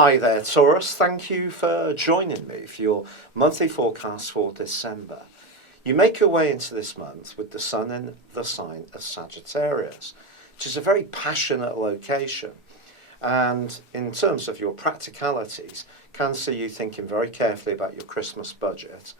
Hi there, Taurus. Thank you for joining me for your monthly forecast for December. You make your way into this month with the Sun in the sign of Sagittarius, which is a very passionate location. And in terms of your practicalities, can see you thinking very carefully about your Christmas budget.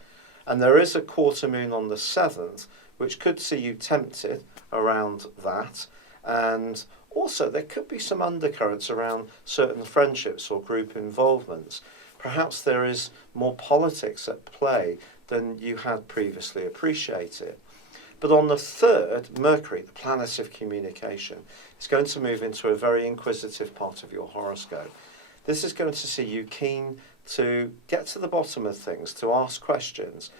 And there is a quarter moon on the 7th, which could see you tempted around that. And also, there could be some undercurrents around certain friendships or group involvements. Perhaps there is more politics at play than you had previously appreciated. But on the 3rd, Mercury, the planet of communication, is going to move into a very inquisitive part of your horoscope. This is going to see you keen to get to the bottom of things, to ask questions.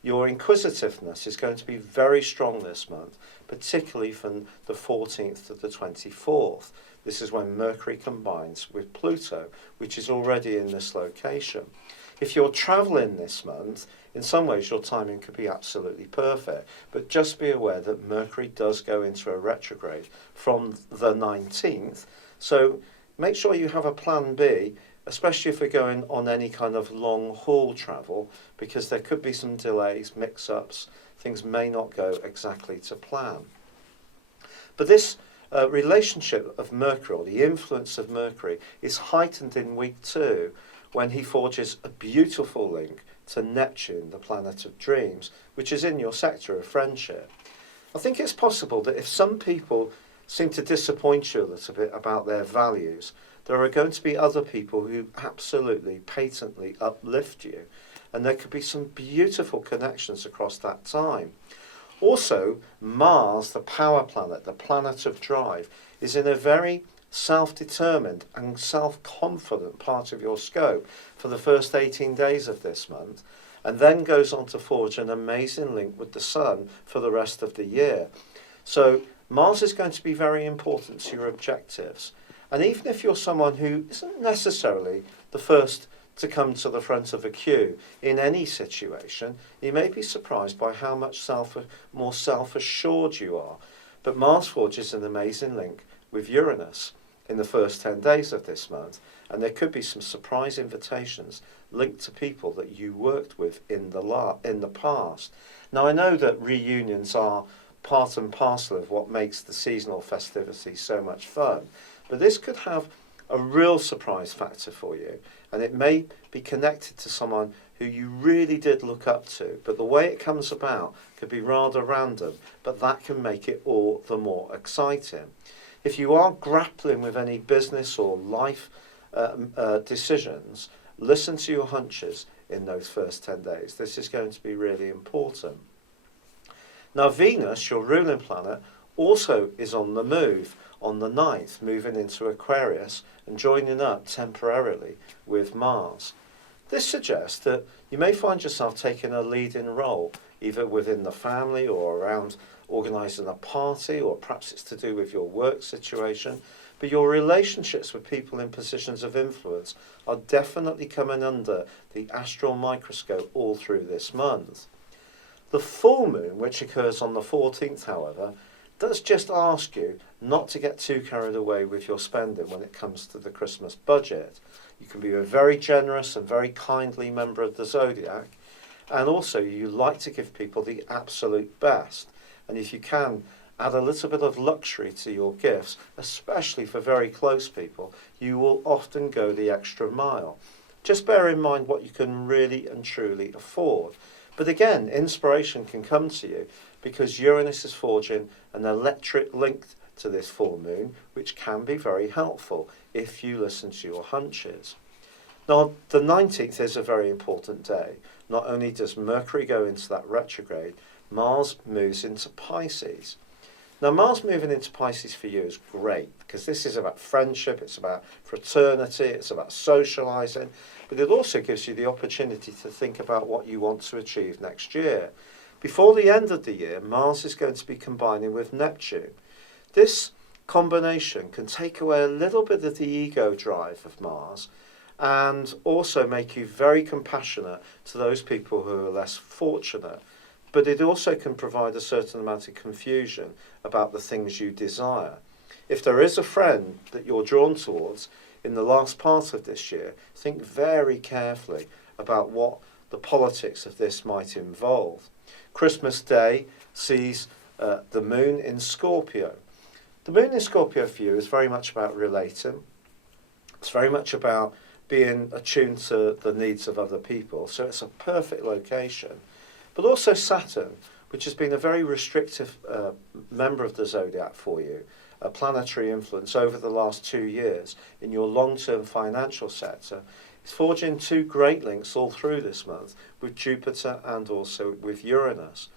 Your inquisitiveness is going to be very strong this month, particularly from the 14th to the 24th. This is when Mercury combines with Pluto, which is already in this location. If you're travelling this month, in some ways your timing could be absolutely perfect, but just be aware that Mercury does go into a retrograde from the 19th, so make sure you have a plan B, especially if we're going on any kind of long haul travel, because there could be some delays, mix-ups, things may not go exactly to plan. But this relationship of Mercury, or the influence of Mercury, is heightened in week 2 when he forges a beautiful link to Neptune, the planet of dreams, which is in your sector of friendship. I think it's possible that if some people seem to disappoint you a little bit about their values, there are going to be other people who absolutely, patently uplift you. And there could be some beautiful connections across that time. Also, Mars, the power planet, the planet of drive, is in a very self-determined and self-confident part of your scope for the first 18 days of this month, and then goes on to forge an amazing link with the Sun for the rest of the year. So Mars is going to be very important to your objectives. And even if you're someone who isn't necessarily the first to come to the front of a queue in any situation, you may be surprised by how much more self-assured you are. But Mars forges an amazing link with Uranus in the first 10 days of this month, and there could be some surprise invitations linked to people that you worked with in the past. Now, I know that reunions are part and parcel of what makes the seasonal festivities so much fun, but this could have a real surprise factor for you, and it may be connected to someone who you really did look up to, but the way it comes about could be rather random, but that can make it all the more exciting. If you are grappling with any business or life decisions, listen to your hunches in those first 10 days. This is going to be really important. Now, Venus, your ruling planet, also is on the move on the 9th, moving into Aquarius and joining up temporarily with Mars. This suggests that you may find yourself taking a leading role, either within the family or around organising a party, or perhaps it's to do with your work situation. But your relationships with people in positions of influence are definitely coming under the astral microscope all through this month. The full moon, which occurs on the 14th, however, does just ask you not to get too carried away with your spending when it comes to the Christmas budget. You can be a very generous and very kindly member of the zodiac, and also you like to give people the absolute best. And if you can, add a little bit of luxury to your gifts, especially for very close people, you will often go the extra mile. Just bear in mind what you can really and truly afford. But again, inspiration can come to you because Uranus is forging an electric link to this full moon, which can be very helpful if you listen to your hunches. Now, the 19th is a very important day. Not only does Mercury go into that retrograde, Mars moves into Pisces. Now, Mars moving into Pisces for you is great because this is about friendship, it's about fraternity, it's about socialising, but it also gives you the opportunity to think about what you want to achieve next year. Before the end of the year, Mars is going to be combining with Neptune. This combination can take away a little bit of the ego drive of Mars and also make you very compassionate to those people who are less fortunate. But it also can provide a certain amount of confusion about the things you desire. If there is a friend that you're drawn towards, in the last part of this year, think very carefully about what the politics of this might involve. Christmas Day sees the moon in Scorpio. The moon in Scorpio for you is very much about relating. It's very much about being attuned to the needs of other people, so it's a perfect location. But also Saturn, which has been a very restrictive member of the zodiac for you, a planetary influence over the last 2 years in your long-term financial sector, is forging two great links all through this month with Jupiter and also with Uranus.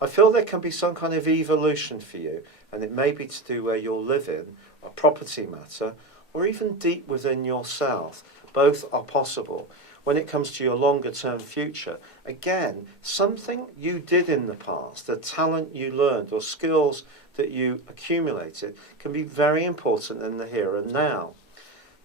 I feel there can be some kind of evolution for you, and it may be to do where you're living, a property matter, or even deep within yourself. Both are possible. When it comes to your longer term future, again, something you did in the past, a talent you learned or skills that you accumulated can be very important in the here and now.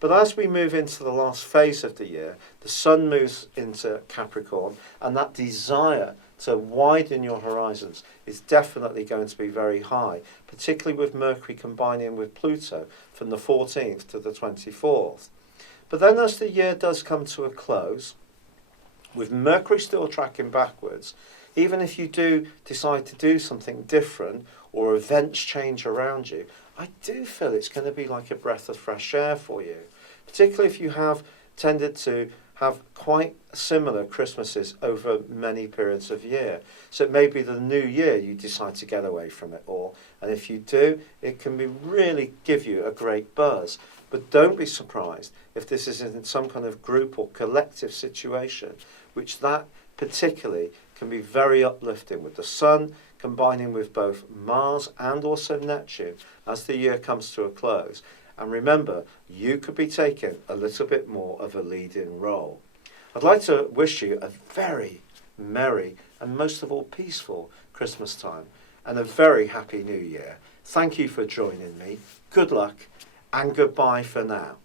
But as we move into the last phase of the year, the sun moves into Capricorn, and that desire to widen your horizons is definitely going to be very high, particularly with Mercury combining with Pluto from the 14th to the 24th. But then as the year does come to a close, with Mercury still tracking backwards, even if you do decide to do something different or events change around you, I do feel it's going to be like a breath of fresh air for you, particularly if you have tended to have quite similar Christmases over many periods of year. So it may be the new year you decide to get away from it all, and if you do, it can really give you a great buzz. But don't be surprised if this is in some kind of group or collective situation, which that particularly can be very uplifting, with the sun combining with both Mars and also Neptune as the year comes to a close. And remember, you could be taking a little bit more of a leading role. I'd like to wish you a very merry and most of all peaceful Christmas time and a very happy new year. Thank you for joining me. Good luck and goodbye for now.